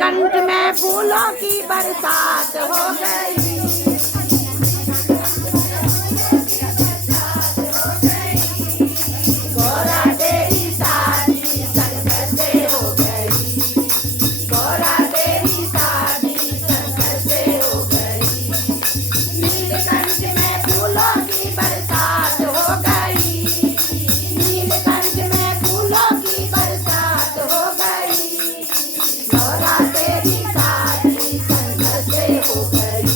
नीलकंठ में फूलों की बरसात हो गई। गौरा तेरी शादी शंकर से हो गई। गौरा तेरी शादी शंकर से हो गई। नीलकंठ में फूलों की बरसात हो गई। नीलकंठ में फूलों की बरसात हो गई। गौरा तेरी शादी शंकर से हो गई।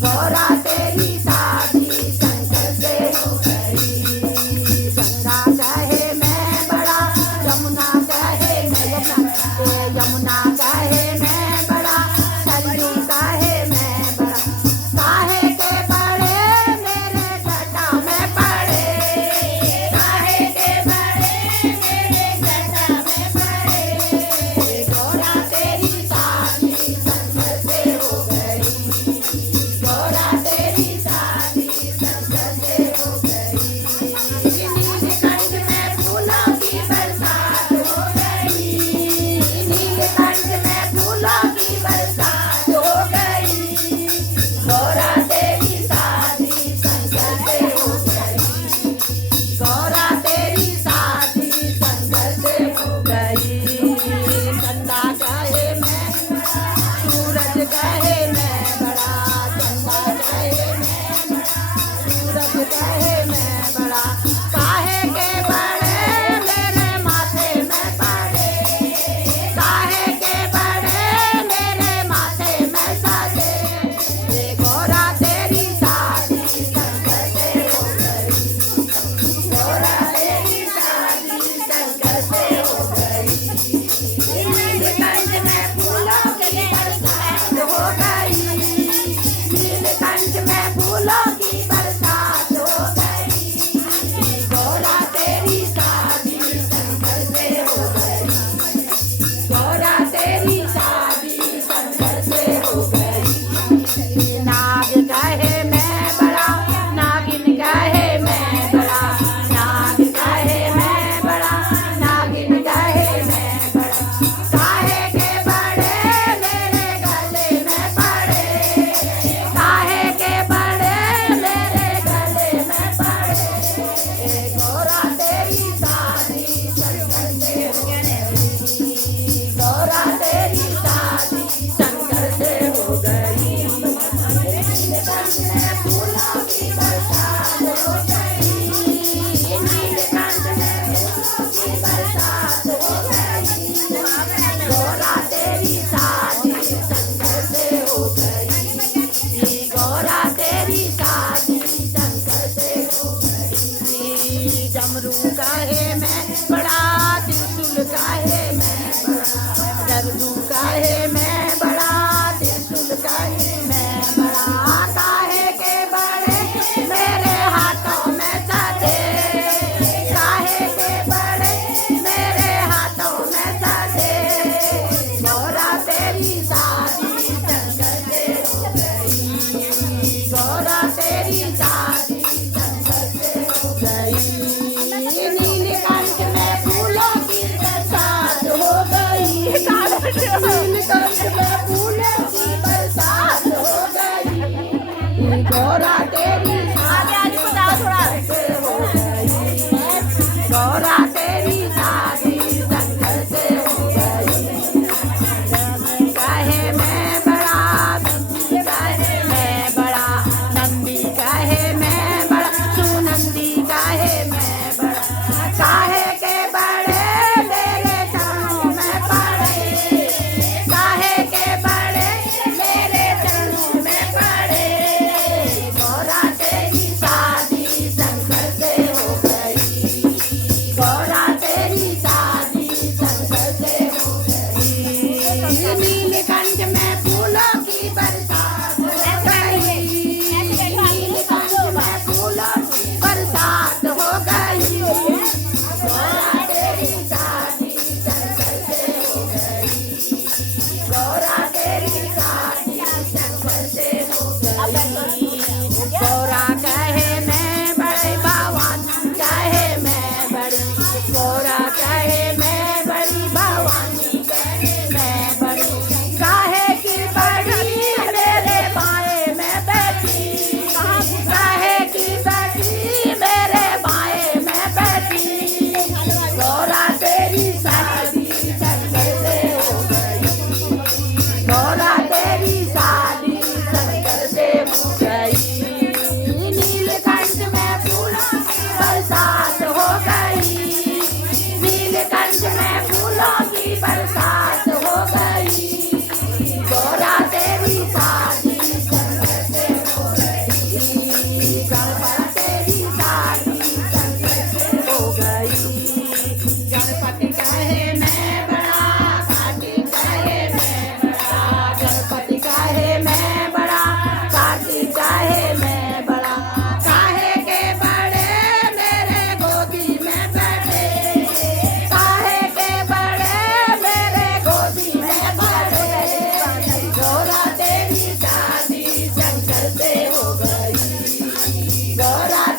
गौरा तेरी शादी शंकर से हो गई। गंगा कहे मैं बड़ा, यमुना कहे मैं यमुना कहे मैं बड़ा, सरयू कहे मैं बड़ा। काहे के बड़े मेरे जटा में पड़े। काहे के बड़े मेरे जटा में पड़े। गौरा तेरी शादी शंकर से हो गई। गौरा तेरी शादी शंकर से हो गई। नीलकंठ में फूलों की बरसात हो गई। नीलकंठ में फूलों की बरसात हो गई। गौरा तेरी शादी शंकर से हो गई। गौरा तेरी शादी शंकर से हो गई। चंदा कहे मैं, सूरज कहे मैं बड़ा। चंदा कहे मैं, सूरज कहे मैं बड़ा। काहे के बड़े मेरे माथे में पड़े। काहे के बड़े मेरे माथे में सजे। ये गौरा तेरी शादी शंकर से हो गई। गौरा तेरी शादी शंकर से हो गई। नीलकंठ में फूलों की बरसात हो गई। नीलकंठ में फूलों की बरसात हो गई। गौरा तेरी शादी शंकर से हो गई। गौरा तेरी शादी शंकर से हो गई। नाग कहे मैं बड़ा, नागिन कहे मैं बड़ा। नाग कहे मैं बड़ा, नागिन कहे मैं बड़ा। काहे के बड़े मेरे गले में पड़े। काहे के बड़े मेरे गले में पड़े। गौरा तेरी शादी शंकर से हो गई। गौरा तेरी शादी शंकर से हो गई। नीलकंठ में फूलों की बरसात हो गई। नीलकंठ में फूलों की बरसात हो गई। गौरा तेरी शादी शंकर से हो गई। गौरा तेरी शादी शंकर से हो गई। डमरू कहे मैं बड़ा, त्रिशूल कहे मैं बड़ा। डमरू कहे मैं बड़ा, त्रिशूल कहे मैं बड़ा। काहे के बड़े मेरे हाथों में सजे। काहे के बड़े मेरे हाथों में सजे। गौरा तेरी शादी शंकर से हो गई। गौरा तेरी शादी शंकर से हो गई। नीलकंठ में फूलों की बरसात हो गई। नीलकंठ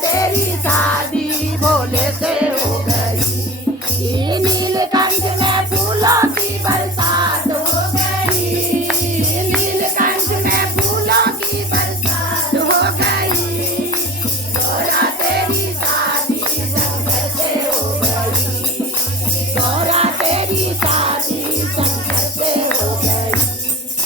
तेरी शादी